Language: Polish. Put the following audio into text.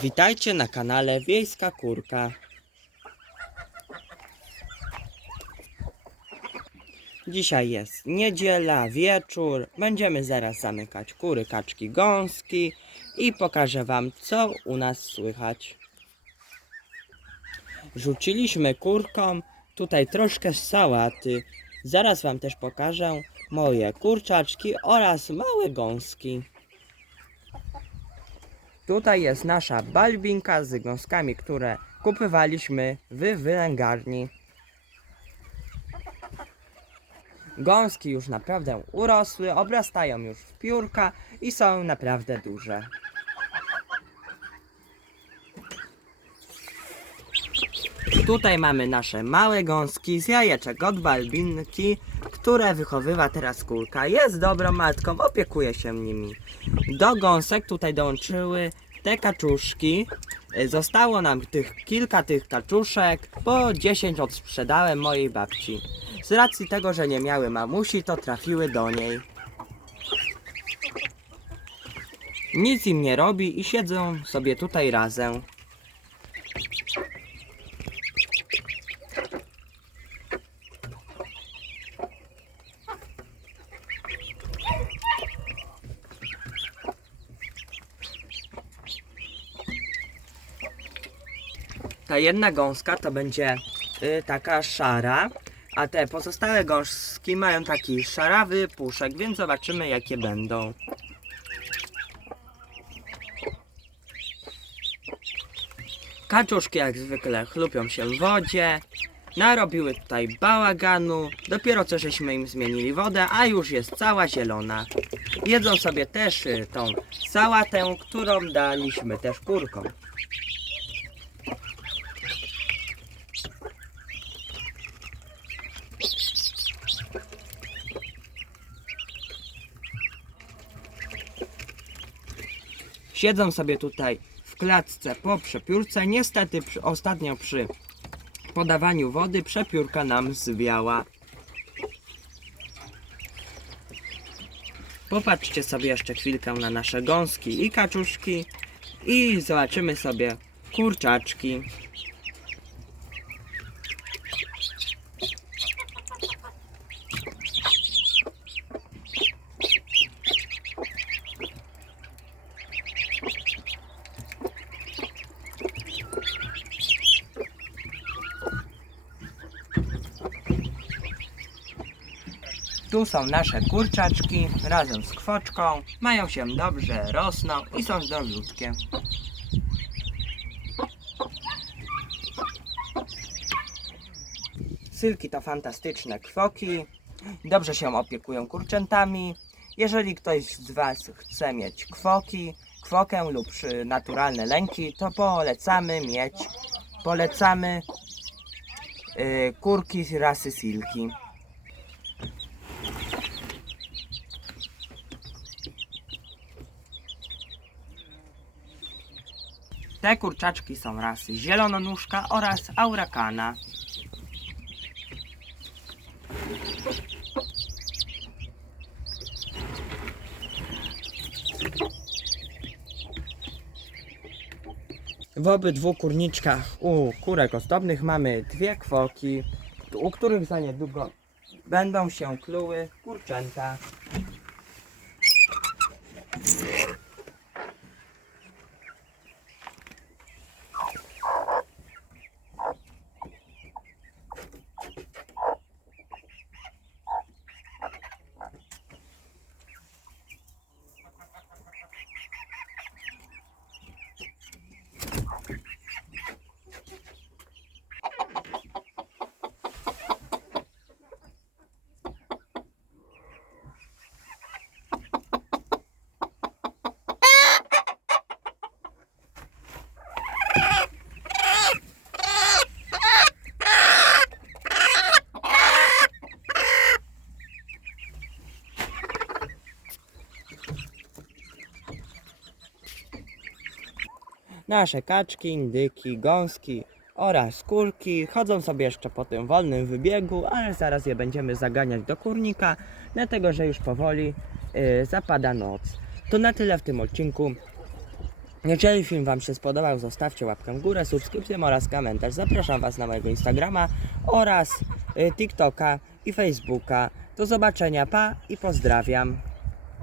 Witajcie na kanale Wiejska Kurka. Dzisiaj jest niedziela, wieczór. Będziemy zaraz zamykać kury, kaczki, gąski i pokażę Wam, co u nas słychać. Rzuciliśmy kurkom tutaj troszkę sałaty. Zaraz Wam też pokażę moje kurczaczki oraz małe gąski. Tutaj jest nasza balbinka z gąskami, które kupywaliśmy w wylęgarni. Gąski już naprawdę urosły, obrastają już w piórka i są naprawdę duże. Tutaj mamy nasze małe gąski z jajeczek od balbinki, które wychowywa teraz kulka. Jest dobrą matką, opiekuje się nimi. Do gąsek tutaj dołączyły te kaczuszki. Y, Zostało nam tych kilka tych kaczuszek, bo 10 odsprzedałem mojej babci. Z racji tego, że nie miały mamusi, to trafiły do niej. Nic im nie robi i siedzą sobie tutaj razem. Ta jedna gąska to będzie y, taka szara, a te pozostałe gąski mają taki szarawy puszek, więc zobaczymy jakie będą. Kaczuszki jak zwykle chlupią się w wodzie. Narobiły tutaj bałaganu. Dopiero co żeśmy im zmienili wodę, a już jest cała zielona. Jedzą sobie też y, tą sałatę, którą daliśmy też kurkom. Siedzą sobie tutaj w klatce po przepiórce. Niestety przy, ostatnio przy podawaniu wody przepiórka nam zwiała. Popatrzcie sobie jeszcze chwilkę na nasze gąski i kaczuszki i zobaczymy sobie kurczaczki. Tu są nasze kurczaczki razem z kwoczką. Mają się dobrze, rosną i są zdrowiutkie. Sylki to fantastyczne kwoki. Dobrze się opiekują kurczętami. Jeżeli ktoś z Was chce mieć kwoki, kwokę lub naturalne lęki, to polecamy mieć, polecamy y, kurki rasy silki. Te kurczaczki są rasy zielononóżka oraz aurakana. W obydwu kurniczkach u kurek ozdobnych mamy dwie kwoki, u których za niedługo będą się kluły kurczęta. Nasze kaczki, indyki, gąski oraz kurki chodzą sobie jeszcze po tym wolnym wybiegu, ale zaraz je będziemy zaganiać do kurnika, dlatego że już powoli y, zapada noc. To na tyle w tym odcinku. Jeżeli film Wam się spodobał, zostawcie łapkę w górę, subskrypcję oraz komentarz. Zapraszam Was na mojego Instagrama oraz y, TikToka i Facebooka. Do zobaczenia, pa i pozdrawiam.